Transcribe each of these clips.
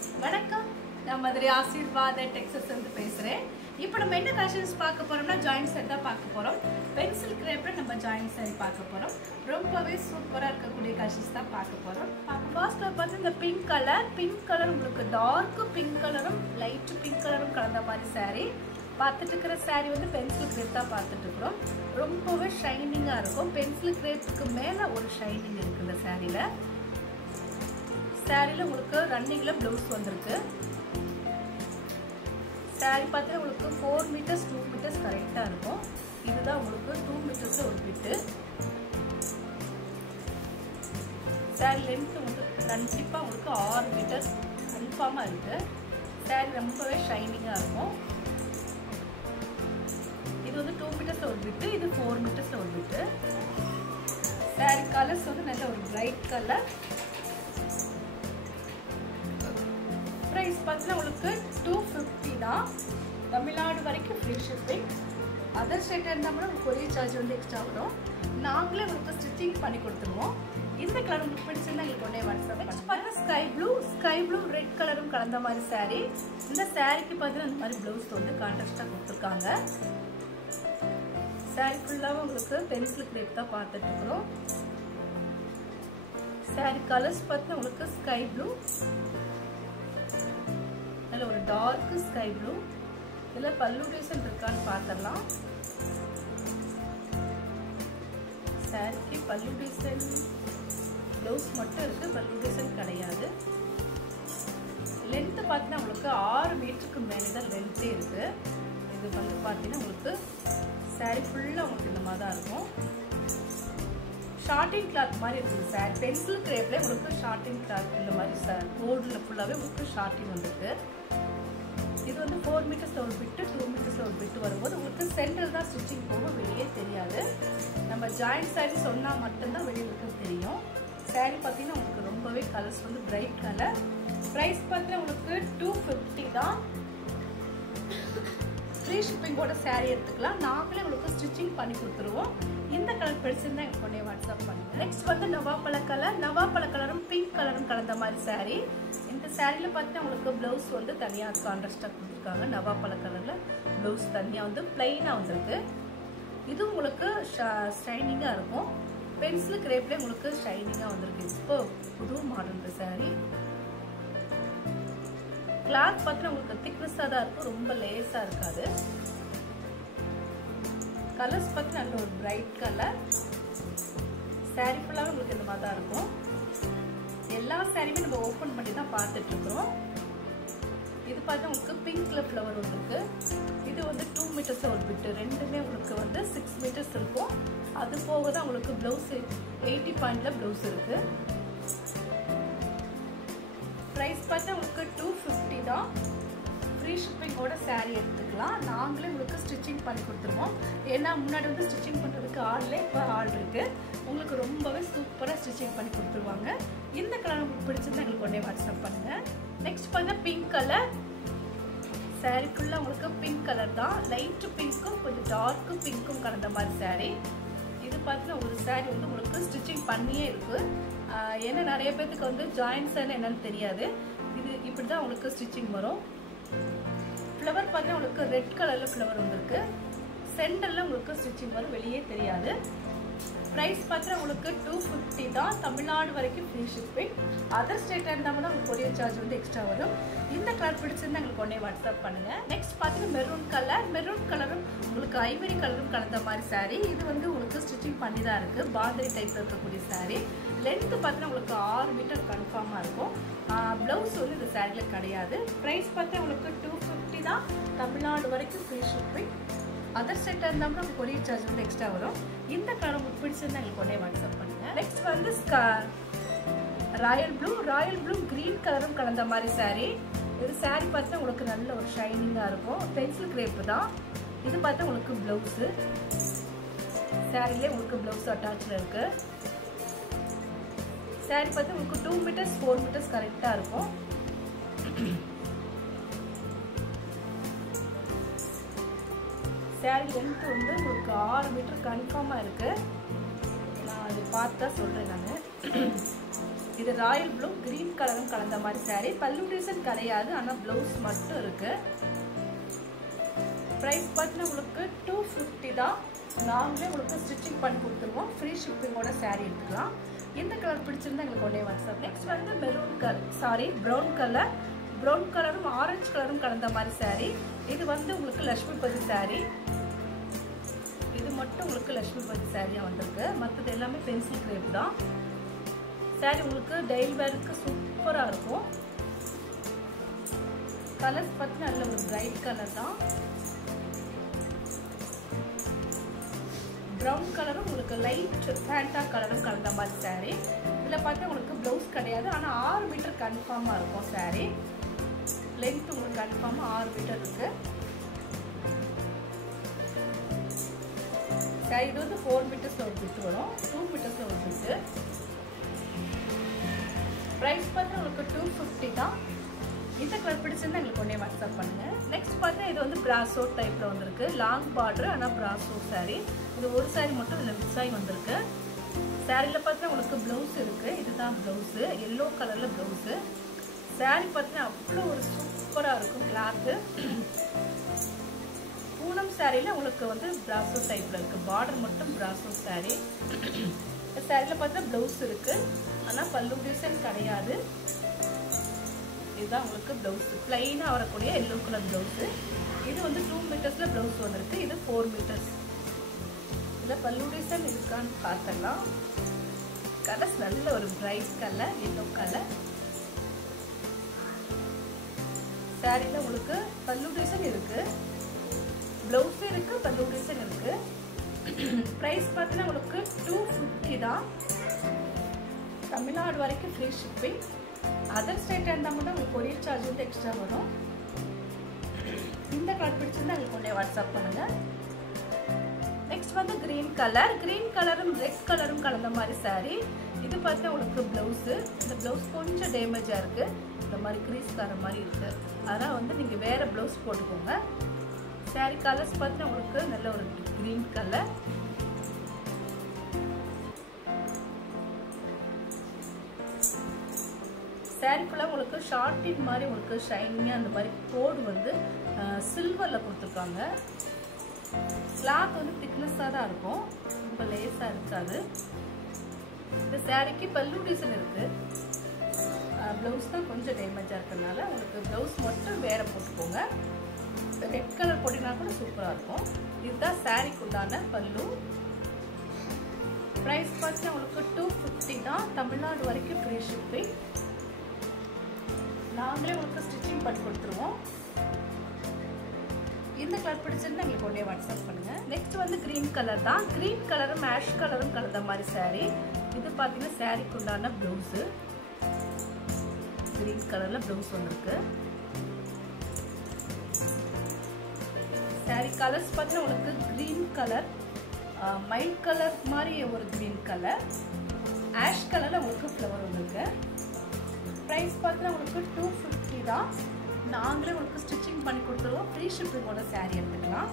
வணக்கம், நான் மதுரை ஆசீர்வாத டெக்ஸஸ் வந்து பேசுகிறேன். இப்போ நம்ம என்ன கலெக்ஷன்ஸ் பார்க்க போகிறோம்னா ஜாயிண்ட் செட் தான் பார்க்க போகிறோம். பென்சில் கிரேப்பில் நம்ம ஜாயிண்ட் சாரி பார்க்க போகிறோம். ரொம்பவே சூப்பராக இருக்கக்கூடிய கலெக்ஷன்ஸ் தான் பார்க்க போகிறோம். ஃபர்ஸ்ட்டில் பார்த்து இந்த பிங்க் கலர் உங்களுக்கு டார்க்கு பிங்க் கலரும் லைட்டு பிங்க் கலரும் கலந்த மாதிரி சாரீ பார்த்துட்டு இருக்கிற சாரீ வந்து பென்சில் கிரேப் தான் பார்த்துட்டு இருக்கிறோம். ரொம்பவே ஷைனிங்காக இருக்கும். பென்சில் கிரேப்புக்கு மேலே ஒரு ஷைனிங் இருக்குது இந்த சாரியில். சாரியில் உங்களுக்கு ரன்னிங்கில் ப்ளவுஸ் வந்திருக்கு. சாரி பார்த்தீங்கன்னா உங்களுக்கு 4 மீட்டர்ஸ் 2 மீட்டர்ஸ் கரெக்டாக இருக்கும். இதுதான் உங்களுக்கு 2 மீட்டர்ஸில் ஒரு பிட்டு. சாரி லென்த்து வந்து கண்டிப்பாக உங்களுக்கு 6 மீட்டர்ஸ் கன்ஃபார்மாக இருக்குது. சாரி ரொம்பவே ஷைனிங்காக இருக்கும். இது வந்து 2 மீட்டர்ஸில் ஒரு பிட்டு, இது 4 மீட்டர்ஸில் ஒரு பிட்டு. சாரி கலர்ஸ் வந்து நல்ல ஒரு பிரைட் கலர். ப்ரைஸ் பார்த்தீங்கன்னா உங்களுக்கு 250 தான். தமிழ்நாடு வரைக்கும் ஃப்ரீ ஷிப்பிங். அதர் ஸ்டேட்டாக இருந்தால் கூட உங்களுக்கு கொரியர் சார்ஜ் வந்து எக்ஸ்ட்ரா வரும். நாங்களே உங்களுக்கு ஸ்டிச்சிங் பண்ணி கொடுத்துருவோம். இந்த கலர் உங்களுக்கு பிடிச்சிருந்தா எங்களுக்கு உடனே வாட்ஸ்அப் பண்ணுங்கள். ஸ்கை ப்ளூ ரெட் கலரும் கலந்த மாதிரி சாரீ. இந்த சாரீக்கு பார்த்தீங்கன்னா இந்த மாதிரி ப்ளவுஸ் வந்து கான்ட்ராஸ்டாக கொடுத்துருக்காங்க. சாரீ ஃபுல்லாக உங்களுக்கு பென்சில் கிரேப் தான் பார்த்துட்டு இருக்கிறோம். சாரீ கலர்ஸ் பார்த்தீங்கன்னா உங்களுக்கு ஸ்கை ப்ளூ, நல்ல ஒரு டார்க் ஸ்கை ப்ளூ. இதில் பல்லு டிசைன் இருக்கான்னு பார்த்துடலாம். சாரிக்கு பல்லு டிசைன் ப்ளவுஸ் மட்டும் இருக்கு, பல்லு டிசைன் கிடையாது. லென்த்து பார்த்தீங்கன்னா உங்களுக்கு 6 மீட்டருக்கு மேலே தான் லென்த்தே இருக்கு. இது வந்து பார்த்தீங்கன்னா உங்களுக்கு சாரி ஃபுல்லாக உங்களுக்கு இந்த மாதிரி தான் இருக்கும். ஷார்ட்டிங் கிளாத் மாதிரி இருக்குது சாரி. பென்சில் கிரேப்லேயே உங்களுக்கு ஷார்ட்டிங் கிளாத் இந்த மாதிரி போர்டில் ஃபுல்லாகவே உங்களுக்கு ஷார்ட்டிங் வந்துருக்கு. இது வந்து 4 மீட்டர்ஸில் ஒரு பிட்டு 2 மீட்டர்ஸில் ஒரு பிட்டு வரும்போது உங்களுக்கு சென்டர் தான் ஸ்டிச்சிங் போகும், வெளியே தெரியாது. நம்ம ஜாயிண்ட் சாரி சொன்னால் மட்டும்தான் வெளியே இருக்கிறது தெரியும். சாரி பார்த்தீங்கன்னா உங்களுக்கு ரொம்பவே கலர்ஸ் வந்து பிரைட் கலர். ப்ரைஸ் பார்த்தீங்கன்னா உங்களுக்கு 250 தான். ஃப்ரீ ஷிப்பிங்கோட சாரீ எடுத்துக்கலாம். நாங்களே உங்களுக்கு ஸ்டிச்சிங் பண்ணி கொடுத்துருவோம். இந்த கலர் பிடிச்சிருந்தா எனக்கு உடனே வாட்ஸ்அப் பண்ணுங்க. நெக்ஸ்ட் வந்து நவாப்பழ கலரும் பிங்க் கலரும் கலந்த மாதிரி சாரீ. இந்த சாரியில் பார்த்தீங்கன்னா உங்களுக்கு ப்ளவுஸ் வந்து தனியாக கான்ட்ராஸ்டாக கொடுத்துருக்காங்க. நவாப்பழ கலரில் ப்ளவுஸ் தனியாக வந்து பிளைனாக வந்திருக்கு. இது உங்களுக்கு ஷைனிங்காக இருக்கும். பென்சில் கிரேப்லேயே உங்களுக்கு ஷைனிங்காக வந்திருக்கு. இப்போ புது மாடல் சாரீ. கிளாத் பார்த்தீங்கன்னா உங்களுக்கு திக்னஸாக தான் இருக்கும், ரொம்ப லேஸாக இருக்காது. கலர்ஸ் பார்த்தீங்கன்னா நல்ல ஒரு பிரைட் கலர். சாரீ ஃபுல்லாகவே உங்களுக்கு இந்த மாதிரி தான் இருக்கும். எல்லா சாரியுமே நம்ம ஓப்பன் பண்ணி தான் பார்த்துட்டு இருக்கிறோம். இது பார்த்தா உங்களுக்கு பிங்க்ல ஃப்ளவர் வந்துருக்கு. இது வந்து 2 மீட்டர்ஸ் ஒரு பிட்டு. ரெண்டுமே உங்களுக்கு வந்து 6 மீட்டர்ஸ் இருக்கும். அது போக தான் உங்களுக்கு ப்ளவுஸ் 80 பாயிண்ட்ல ப்ளவுஸ் இருக்கு. ப்ரைஸ் பார்த்தா உங்களுக்கு 250 தான். ஃப்ரீ ஷிப்பிங்கோட சாரீ எடுத்துக்கலாம். நாங்களே உங்களுக்கு ஸ்டிச்சிங் பண்ணி கொடுத்துருவோம். ஏன்னா முன்னாடி வந்து ஸ்டிச்சிங் பண்ணுறதுக்கு ஆள்ல இப்போ ஆள் இருக்கு. உங்களுக்கு ரொம்பவே சூப்பராக ஸ்டிச்சிங் பண்ணி கொடுத்துருவாங்க. இந்த கலர் உங்களுக்கு பிடிச்சிருந்தா எங்களுக்கு உடனே வாட்ஸ்அப் பண்ணுங்க. நெக்ஸ்ட் பார்த்தா பிங்க் கலர். சாரீ ஃபுல்லாக உங்களுக்கு பிங்க் கலர் தான். லைட்டு பிங்க்கும் கொஞ்சம் டார்க்கு பிங்க்கும் கலந்த மாதிரி சாரீ. இது பார்த்தீங்கன்னா ஒரு சாரீ வந்து உங்களுக்கு ஸ்டிச்சிங் பண்ணியே இருக்கு. ஏன்னா நிறைய பேருக்கு வந்து ஜாயின்ஸ் என்னன்னு தெரியாது. இது இப்படி தான் உங்களுக்கு ஸ்டிச்சிங் வரும். ஃப்ளவர் பார்த்தீங்கன்னா உங்களுக்கு ரெட் கலரில் ஃப்ளவர் வந்துருக்கு. சென்டரில் உங்களுக்கு ஸ்டிச்சிங் வரும், வெளியே தெரியாது. ப்ரைஸ் பார்த்தீங்கன்னா உங்களுக்கு 250 தான். தமிழ்நாடு வரைக்கும் ஃப்ரீ ஷிப்பிங். அதர் ஸ்டேட்டாக இருந்தால் தான் உங்களுக்கு கொரியர் சார்ஜ் வந்து எக்ஸ்ட்ரா வரும். இந்த கலர் பிடிச்சிருந்தா எங்களுக்கு உடனே வாட்ஸ்அப் பண்ணுங்கள். நெக்ஸ்ட் பார்த்தீங்கன்னா மெரூன் கலரும் உங்களுக்கு ஐவரி கலரும் கலந்த மாதிரி சாரீ. இது வந்து உங்களுக்கு ஸ்டிச்சிங் பண்ணி தான் இருக்குது. பாந்தரி டைப்பில் இருக்கக்கூடிய சாரீ. லென்த்து பார்த்தீங்கன்னா உங்களுக்கு 6 மீட்டர் கன்ஃபார்மாக இருக்கும். ப்ளவுஸ் வந்து இந்த சாரியில் கிடையாது. ப்ரைஸ் பார்த்தீங்கன்னா உங்களுக்கு 250 தான். தமிழ்நாடு வரைக்கும் ஃப்ரீ ஷிப்பிங். அதர் ஸ்டேட்டாக இருந்தால் உங்களுக்கு கொரியர் சார்ஜ் வந்து எக்ஸ்ட்ரா வரும். இந்த கலர் உங்களுக்கு பிடிச்சிருந்தா எங்களுக்கு உடனே வாட்ஸ்அப் பண்ணுங்கள். நெக்ஸ்ட் வந்து ராயல் ப்ளூ கிரீன் கலரும் கலந்த மாதிரி சாரீ. இது சாரீ பார்த்தா உங்களுக்கு நல்ல ஒரு ஷைனிங்காக இருக்கும். பென்சில் கிரேப்பு தான். இது பார்த்தா உங்களுக்கு ப்ளவுஸு. சாரிலே உங்களுக்கு ப்ளவுஸ் அட்டாச்சில் இருக்கு. சாரீ பார்த்தா உங்களுக்கு 2 மீட்டர்ஸ் 4 மீட்டர்ஸ் கரெக்டாக இருக்கும். சாரீ லென்த் வந்து உங்களுக்கு 6 மீட்டர் கன்ஃபார்மாக இருக்குது. நான் அது பார்த்து தான் சொல்கிறேன். நான் இது ராயல் ப்ளூ கிரீன் கலரும் கலந்த மாதிரி saree. பல்லு டிசைன் கிடையாது, ஆனா ப்ளவுஸ் மட்டும் இருக்கு. பிரைஸ் பார்த்தீங்கன்னா உங்களுக்கு 250 தான். நாங்களே உங்களுக்கு ஸ்டிச்சிங் பண்ணி கொடுத்துருவோம். ஃப்ரீ ஷிப்பிங்கோட saree எடுத்துக்கலாம். இந்த கலர் பிடிச்சிருந்தா எங்களுக்கு உடனே வாட்ஸ்அப். நெக்ஸ்ட் வந்து மெரூன் கலர் ப்ரௌன் கலரும் ஆரஞ்சு கலரும் கலந்த மாதிரி saree. இது வந்து உங்களுக்கு லட்சுமிபதி saree. இது மட்டும் உங்களுக்கு லட்சுமிபதி சாரியா வந்திருக்கு. மற்றது எல்லாமே பென்சில் கிரேப் தான். saree உங்களுக்கு டெய்லி வேருக்கு சூப்பரா இருக்கும். கலர்ஸ் பார்த்தா நல்ல ஒரு பிரைட் கலர் தான். ப்ரௌன் கலரும் உங்களுக்கு லைட் ஃபேண்டா கலரும் கலந்த மாதிரி saree. இதில் பார்த்தா உங்களுக்கு ப்ளவுஸ் கிடையாது, ஆனால் 6 மீட்டர் கன்ஃபார்மாக இருக்கும் saree. லென்த் உங்களுக்கு கன்ஃபார்மாக 6 மீட்டர் இருக்கு. saree இது வந்து 4 மீட்டர்ஸ்ல ஒரு பிட் வரும், 2 மீட்டர்ஸ்ல ஒரு பிட். பிரைஸ் பார்த்தா உங்களுக்கு 250 தான். இந்த கலர் பிடிச்சிருந்தா எங்களுக்கு உடனே வாட்ஸ்அப் பண்ணுங்க. நெக்ஸ்ட் பார்த்தா இது வந்து பிராசோ டைப்ல வந்திருக்கு. லாங் பார்டர், ஆனால் பிராசோ saree. இது ஒரு saree மட்டும் இதில் மிக்ஸ் ஆகி வந்திருக்கு. சாரியில் பார்த்தா உங்களுக்கு ப்ளவுஸ் இருக்கு. இதுதான் ப்ளவுஸ், எல்லோ கலர்ல ப்ளவுஸ். saree பார்த்தீங்கன்னா அவ்வளோ ஒரு சூப்பராக இருக்கும். கிளாத்து பூனம் சாரியில் உங்களுக்கு வந்து பிராசோ டைப்ல இருக்கு. பார்டர் மட்டும் பிராசோ saree. சாரியில் பார்த்தா ப்ளவுஸ் இருக்கு, ஆனால் பல்லு டிசைன் கிடையாது. இதுதான் உங்களுக்கு ப்ளவுஸ், பிளைனாக வரக்கூடிய எல்லோ கலர் ப்ளவுஸ். இது வந்து 2 மீட்டர்ஸ்ல ப்ளவுஸ் வந்திருக்கு. இது 4 மீட்டர்ஸ். இதில் பல்லு டிசைன் இருக்கான்னு பார்த்துடலாம். கலர்ஸ் நல்ல ஒரு பிரைட் கலர், எல்லோ கலர். சாரியில் உங்களுக்கு பல்லு டிசைன் இருக்கு, ப்ளவுஸ் இருக்கு, பல்லு டிசைன் இருக்கு. பிரைஸ் பார்த்தீங்கன்னா உங்களுக்கு 250 தான். தமிழ்நாடு வரைக்கும் ஃப்ரீ ஷிப்பிங். அதர் ஸ்டேட் இருந்தால் மட்டும் உங்களுக்கு கொரியர் சார்ஜ் வந்து எக்ஸ்ட்ரா வரும். இந்த கலர் பிடிச்சிருந்தா உங்களுக்கு உடனே வாட்ஸ்அப் பண்ணுங்க. நெக்ஸ்ட் வந்து கிரீன் கலரும் ரெட் கலரும் கலந்த மாதிரி saree. இது பார்த்தா உங்களுக்கு ப்ளவுஸு. இந்த ப்ளவுஸ் கொஞ்சம் டேமேஜாக இருக்கு, இந்த மாதிரி கிரீஸ் தர மாதிரி இருக்கு. அதனால் வந்து நீங்கள் வேற ப்ளவுஸ் போட்டுக்கோங்க. saree கலர்ஸ் பார்த்தா உங்களுக்கு நல்ல ஒரு கிரீன் கலர். saree ஃபுல்லாக உங்களுக்கு ஷார்ட்டின் மாதிரி உங்களுக்கு ஷைனிங்காக அந்த மாதிரி கோடு வந்து சில்வரில் கொடுத்துருக்காங்க. கிளாத் வந்து திக்னஸாக தான் இருக்கும், ரொம்ப லேஸாக இருக்காது. இந்த சாரிக்கு பல்லு டிசைன் இருக்கு. ப்ளவுஸ் தான் கொஞ்சம் டேமேஜாக இருக்கிறதுனால உங்களுக்கு ப்ளவுஸ் மட்டும் வேற போட்டுக்கோங்க. ரெட் கலர் போட்டிங்கன்னா கூட சூப்பராக இருக்கும். இதுதான் சாரிக்கு உண்டான பல்லு. ப்ரைஸ் பார்த்தீங்கன்னா உங்களுக்கு 250 தான். தமிழ்நாடு வரைக்கும் ஃப்ரீ ஷிப்பிங். நாங்களே உங்களுக்கு ஸ்டிச்சிங் பண்ணி கொடுத்துருவோம். இந்த கலர் பிடிச்சிருந்தா எங்களுக்கு உடனே வாட்ஸ்அப் பண்ணுங்க. நெக்ஸ்ட் வந்து கிரீன் கலர் தான். கிரீன் கலரும் ஆஷ் கலரும் கலந்த மாதிரி saree. இது பார்த்தீங்கன்னா சாரிக்கு உண்டான ப்ளவுஸு. கிரீன் கலர்ல ப்ளவுஸ் வந்துருக்கு. saree கலர்ஸ் பார்த்தீங்கன்னா உங்களுக்கு கிரீன் கலர், மைல்ட் கலர் மாதிரி ஒரு கிரீன் கலர், ஆஷ் கலர்ல உங்களுக்கு ஃப்ளவர் வந்துருக்கு. ப்ரைஸ் பார்த்தீங்கன்னா உங்களுக்கு 250 தான். நாங்களே உங்களுக்கு ஸ்டிச்சிங் பண்ணி கொடுத்துருவோம். ஃப்ரீ ஷிப்பிங்கோட saree எடுத்துக்கலாம்.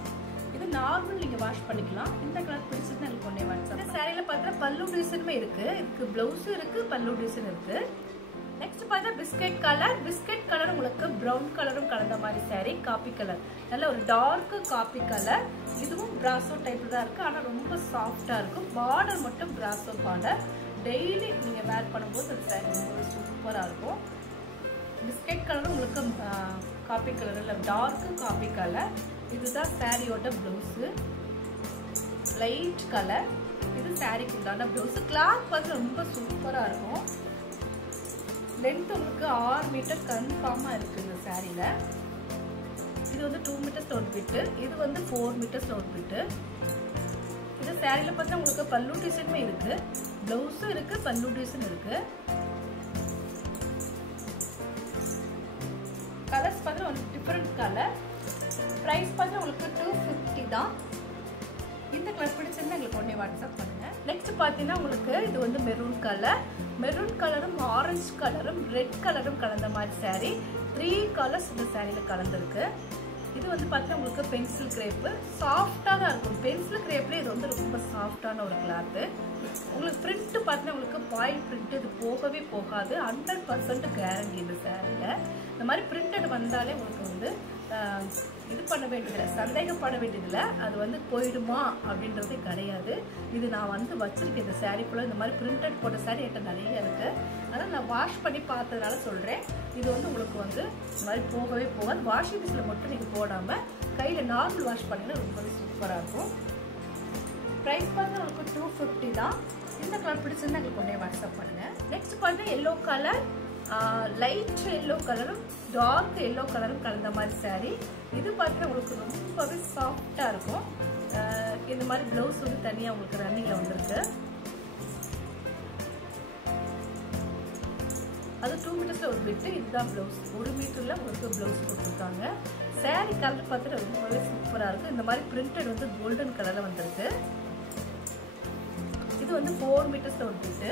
இது நார்மல் நீங்கள் வாஷ் பண்ணிக்கலாம். இந்த கலர் பிடிச்சிருந்தா எனக்கு ஒன்றே வாட்ஸ்அப். இந்த சாரியில் பார்த்தா பல்லு டிசைனுமே இருக்கு. இதுக்கு ப்ளவுஸும் இருக்கு, பல்லு டிசைன் இருக்கு. நெக்ஸ்ட் பார்த்தா பிஸ்கட் கலர் உங்களுக்கு ப்ரௌன் கலரும் கலந்த மாதிரி saree. காப்பி கலர், நல்ல ஒரு டார்க் காப்பி கலர். இதுவும் பிராசோ டைப்ல தான் இருக்கு, ஆனால் ரொம்ப சாஃப்டா இருக்கும். பார்டர் மட்டும் பிராசோ பார்டர். டெய்லி நீங்க வேர் பண்ணும்போது அந்த saree ரொம்ப சூப்பரா இருக்கும். பிஸ்கட் கலரும் உங்களுக்கு காப்பி கலர் இல்லை, டார்க் காப்பி கலர். இதுதான் சாரியோட ப்ளவுஸு, லைட் கலர். இது சாரிக்கு உண்டான ப்ளவுஸ். கிளாத் பார்த்து ரொம்ப சூப்பரா இருக்கும். லென்த் உங்களுக்கு 6 மீட்டர் கன்ஃபார்மா இருக்கு இந்த சாரியில. இது வந்து 2 மீட்டர்ஸ் ஒரு பிட்டு, இது வந்து 4 மீட்டர்ஸ் ஒரு பிட்டு. இந்த சாரியில பார்த்தா உங்களுக்கு பல்லு டிசைனுமே இருக்கு, ப்ளவுஸும் இருக்கு, பல்லு டிசைன் இருக்கு. கலர்ஸ் பார்த்தா ஒரு டிஃபரெண்ட் கலர். பிரைஸ் பார்த்தா உங்களுக்கு 250 தான். இந்த கலர் பிடிச்சிருந்தா எங்களுக்கு உடனே வாட்ஸ்அப் பண்ணுங்க. நெக்ஸ்ட் பார்த்தீங்கன்னா உங்களுக்கு இது வந்து மெரூன் கலரும் ஆரஞ்சு கலரும் ரெட் கலரும் கலந்த மாதிரி saree. 3 கலர்ஸ் இந்த சாரியில கலந்துருக்கு. இது வந்து பார்த்தீங்கன்னா உங்களுக்கு பென்சில் கிரேப்பு சாஃப்டாக தான் இருக்கும். பென்சில் கிரேப்லேயே இது வந்து ரொம்ப சாஃப்டான ஒரு கிளாத்து. உங்களுக்கு பிரிண்ட்டு பார்த்தீங்கன்னா உங்களுக்கு பாயில் பிரிண்ட் இது போகவே போகாது. 100% கேரண்டி இந்த சேரீல. இந்த மாதிரி பிரிண்டட் வந்தாலே உங்களுக்கு வந்து இது பண்ண வேண்டியதில்லை, சந்தேகப்பட வேண்டியதில்லை, அது வந்து போயிடுமா அப்படின்றதே கிடையாது. இது நான் வந்து வச்சிருக்கேன் இந்த சேரீக்குள்ள. இந்த மாதிரி பிரிண்டட் போட்ட சேரீ என்கிட்ட நிறைய இருக்கு. அதனால் நான் வாஷ் பண்ணி பார்த்ததுனால சொல்கிறேன். இது வந்து உங்களுக்கு வந்து இந்த மாதிரி போகவே போகாது. வாஷிங் மிஷினில் மட்டும் நீங்கள் போடாமல் கையில் நார்மல் வாஷ் பண்ணிங்கன்னா ரொம்பவே சூப்பராக இருக்கும். ப்ரைஸ் பார்த்தா உங்களுக்கு 250 தான். இந்த கலர் பிடிச்சிருந்தா எங்களுக்கு உடனே வாட்ஸ்அப் பண்ணுங்கள். நெக்ஸ்ட் பார்த்தீங்கன்னா எல்லோ கலர், லைட் எல்லோ கலரும் டார்க் எல்லோ கலரும் கலந்த மாதிரி சாரீ. இது பார்த்தீங்கன்னா உங்களுக்கு ரொம்பவே சாஃப்டாக இருக்கும். இந்த மாதிரி ப்ளவுஸ் வந்து தனியாக உங்களுக்கு ரன்னிங்கில் வந்திருக்கு. அது 2 மீட்டர்ஸில் ஒரு பிட்டு. இதுதான் ப்ளவுஸ். 1 மீட்டரில் உங்களுக்கு ப்ளவுஸ் கொடுத்துருக்காங்க. சாரீ கலர் பார்த்துட்டு ரொம்பவே சூப்பராக இருக்குது. இந்த மாதிரி பிரிண்டட் வந்து கோல்டன் கலரில் வந்திருக்கு. இது வந்து 4 மீட்டர்ஸில் ஒரு பிட்டு.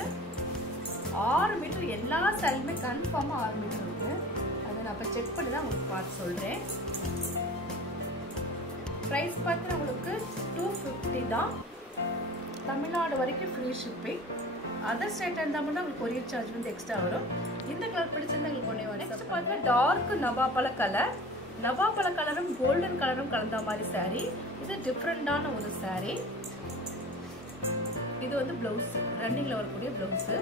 6 மீட்டர் எல்லா சாரியுமே கன்ஃபார்மாக 6 மீட்டர் இருக்கு. அதை நான் இப்போ செக் பண்ணி தான் உங்களுக்கு பார்த்து சொல்கிறேன். ப்ரைஸ் பார்த்தீங்கன்னா உங்களுக்கு 250 தான். தமிழ்நாடு வரைக்கும் ஃப்ரீ ஷிப்பிங். அதர் ஸ்டேட் இருந்தால் மட்டும் உங்களுக்கு கொரியர் சார்ஜ் வந்து எக்ஸ்ட்ரா வரும். இந்த கலர் பிடிச்சிருந்தா உங்களுக்கு ஒன்றே வரும். நெக்ஸ்ட் பார்த்தீங்கன்னா டார்க் நவாப்பழ கலர். நவாப்பழ கலரும் கோல்டன் கலரும் கலந்த மாதிரி சாரீ. இது டிஃப்ரெண்டான ஒரு சாரீ. இது வந்து பிளவுஸ், ரன்னிங்கில் வரக்கூடிய பிளவுஸு.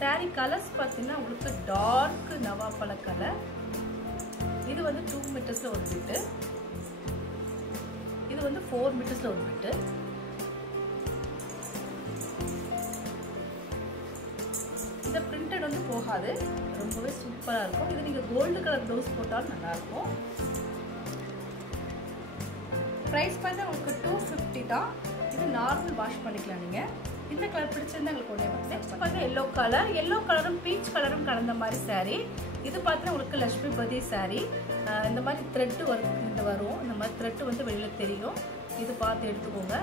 சாரீ கலர்ஸ் பார்த்தீங்கன்னா உங்களுக்கு டார்க் நவாப்பழ கலர். இது வந்து 2 மீட்டர்ஸில் ஒரு பிட்டு. இது வந்து 4 மீட்டர்ஸில் ஒரு பிட்டு. இந்த பிரிண்டட் வந்து போகாது, ரொம்பவே சூப்பராக இருக்கும். இது நீங்கள் கோல்டு கலர் ப்ளவுஸ் போட்டாலும் நல்லாயிருக்கும். ப்ரைஸ் பார்த்தா உங்களுக்கு 250 தான். இது நார்மல் வாஷ் பண்ணிக்கலாம் நீங்கள். இந்த கலர் பிடிச்சிருந்தா உங்களுக்கு ஒன்றே வரும். நெக்ஸ்ட் பார்த்தா எல்லோ கலர். எல்லோ கலரும் பீச் கலரும் கலந்த மாதிரி சாரீ. இது பார்த்தீங்கன்னா உங்களுக்கு லட்சுமிபதி சாரீ. இந்த மாதிரி த்ரெட்டு வரும். இந்த மாதிரி த்ரெட்டு வந்து வெளியில் தெரியும். இது பார்த்து எடுத்துக்கோங்க.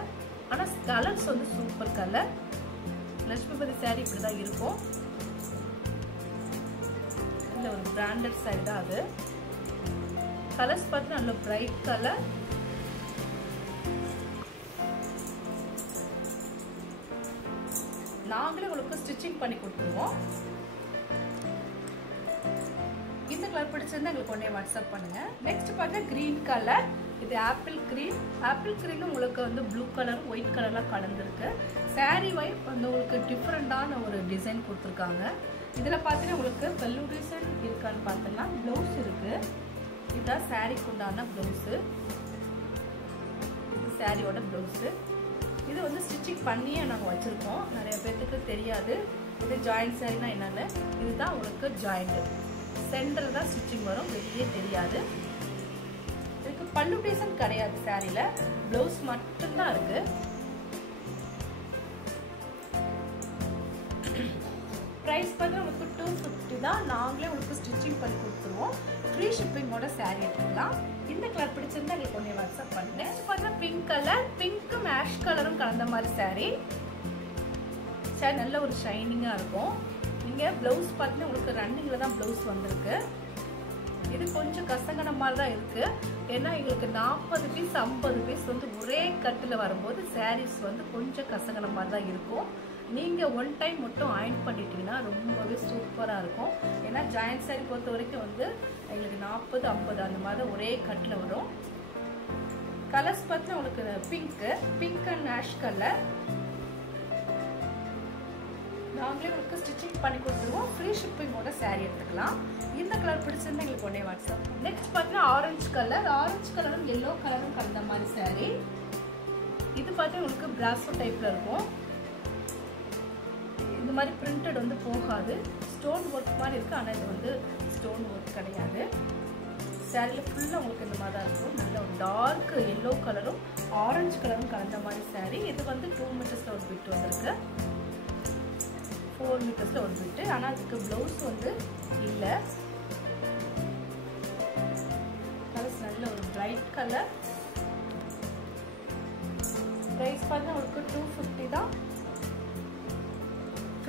ஆனால் கலர்ஸ் வந்து சூப்பர் கலர். லட்சுமிபதி சாரீ இப்படி தான் இருக்கும். இந்த ஒரு பிராண்டட் சாரீ தான் அது. கலர்ஸ் பார்த்தீங்கன்னா நல்ல பிரைட் கலர். நாங்களே உங்களுக்கு ஸ்டிச்சிங் பண்ணி கொடுத்துருவோம். இந்த கலர் பிடிச்சிருந்தா எங்களுக்கு உடனே வாட்ஸ்அப் பண்ணுங்க. நெக்ஸ்ட் பார்த்தா கிரீன் கலர். இது ஆப்பிள் கிரீன். ஆப்பிள் கிரீன் உங்களுக்கு வந்து ப்ளூ கலர் ஒயிட் கலர்லாம் கலந்துருக்கு. சாரீ வைப் வந்து உங்களுக்கு டிஃப்ரெண்டான ஒரு டிசைன் கொடுத்துருக்காங்க. இதில் பார்த்தீங்கன்னா உங்களுக்கு பல்லு டிசைன் இருக்கான்னு பார்த்தோம்னா ப்ளவுஸ் இருக்கு. இதுதான் சாரீக்கு உண்டான ப்ளவுஸு. இது சாரியோட ப்ளவுஸு. இது வந்து ஸ்டிச்சிங் பண்ணியே நாங்கள் வச்சுருக்கோம். நிறைய பேர்த்துக்கு தெரியாது இது ஜாயிண்ட் சாரினா என்னென்னு. இதுதான் உங்களுக்கு ஜாயிண்ட்டு. சென்டரில் தான் ஸ்டிச்சிங் வரும், வெளியே தெரியாது. இதுக்கு பல்லு டிசைன் கிடையாது. சாரியில் ப்ளவுஸ் மட்டும்தான் இருக்குது. ப்ரைஸ் பார்த்தா உங்களுக்கு 250 தான். நாங்களே உங்களுக்கு ஸ்டிச்சிங் பண்ணி கொடுத்துருவோம். ஃப்ரீ ஷிப்பிங்கோட சாரீ எடுத்துக்கலாம். இந்த கலர் பிடிச்சிருந்தா எங்களுக்கு ஒன்றே வாட்ஸ்அப் பண்ணுங்க. நெக்ஸ்ட் பார்த்தா பிங்க் கலர். பிங்க்கும் ஆஷ் கலரும் கலந்த மாதிரி சாரீ. சாரி நல்ல ஒரு ஷைனிங்காக இருக்கும். நீங்கள் ப்ளவுஸ் பார்த்தீங்கன்னா உங்களுக்கு ரன்னிங்கில் தான் ப்ளவுஸ் வந்திருக்கு. இது கொஞ்சம் கசங்கன மாதிரி தான் இருக்குது. ஏன்னா எங்களுக்கு 40 பீஸ் 50 பீஸ் வந்து ஒரே கட்டில் வரும்போது சாரீஸ் வந்து கொஞ்சம் கசங்கன மாதிரி தான் இருக்கும். நீங்கள் ஒன் டைம் மட்டும் அயர்ன் பண்ணிட்டீங்கன்னா ரொம்பவே சூப்பராக இருக்கும். ஏன்னா ஜாயிண்ட் சாரீ பொறுத்த வரைக்கும் வந்து எங்களுக்கு 40 50 அந்த மாதிரி ஒரே கட்டில் வரும். கலர்ஸ் பார்த்தீங்கன்னா உங்களுக்கு பிங்க் அண்ட் ஆஷ் கலர். நாங்களே உங்களுக்கு ஸ்டிச்சிங் பண்ணி கொடுத்துருவோம். ஃப்ரீ ஷிப்பிங்கோட சாரீ எடுத்துக்கலாம். இந்த கலர் பிடிச்சிருந்தா எங்களுக்கு உடனே வாட்ஸ்அப். நெக்ஸ்ட் பார்த்தீங்கன்னா ஆரஞ்சு கலர். ஆரஞ்சு கலரும் எல்லோ கலரும் கலந்த மாதிரி சாரீ. இது பார்த்தீங்கன்னா உங்களுக்கு பிராசோ டைப்பில் இருக்கும். இந்த மாதிரி பிரிண்டட் வந்து போகாது. ஸ்டோன் ஒர்க் மாதிரி இருக்குது. ஆனால் இது வந்து ஸ்டோன் ஒர்க் கிடையாது. சாரியில் ஃபுல்லாக உங்களுக்கு இந்த மாதிரி தான் இருக்கும். நல்ல ஒரு டார்க் எல்லோ கலரும் ஆரஞ்சு கலரும் கலந்த மாதிரி சாரீ. இது வந்து 2 மீட்டர்ஸில் ஒரு பிட் வந்திருக்கு. 4 மீட்டர்ஸில் ஒரு பிட்டு. ஆனால் அதுக்கு ப்ளவுஸ் வந்து இல்லை. கலர்ஸ் நல்ல ஒரு பிரைட் கலர். ப்ரைஸ் பார்த்தா உங்களுக்கு 250 தான்.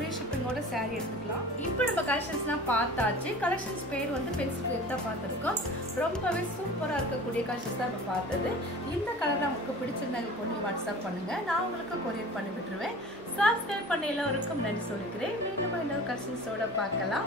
ஃப்ரீ ஷிப்பிங்கோட saree எடுத்துக்கலாம். இப்போ நம்ம கலெக்ஷன்ஸ்லாம் பார்த்தாச்சு. கலெக்ஷன்ஸ் பேர் வந்து பென்சில் கிரேப் தான் பார்த்துருக்கோம். ரொம்பவே சூப்பராக இருக்கக்கூடிய கலெக்ஷன்ஸ் தான் நம்ம பார்த்தது. இந்த கலர் உங்களுக்கு பிடிச்சிருந்தா இப்போ நீங்கள் வாட்ஸ்அப் பண்ணுங்கள், நான் உங்களுக்கு கொரியர் பண்ணி விட்டுருவேன். சப்ஸ்கிரைப் பண்ண எல்லோருக்கும் நன்றி சொல்லிக்கிறேன். மீண்டும் இன்னொரு கலெக்ஷன்ஸோட பார்க்கலாம்.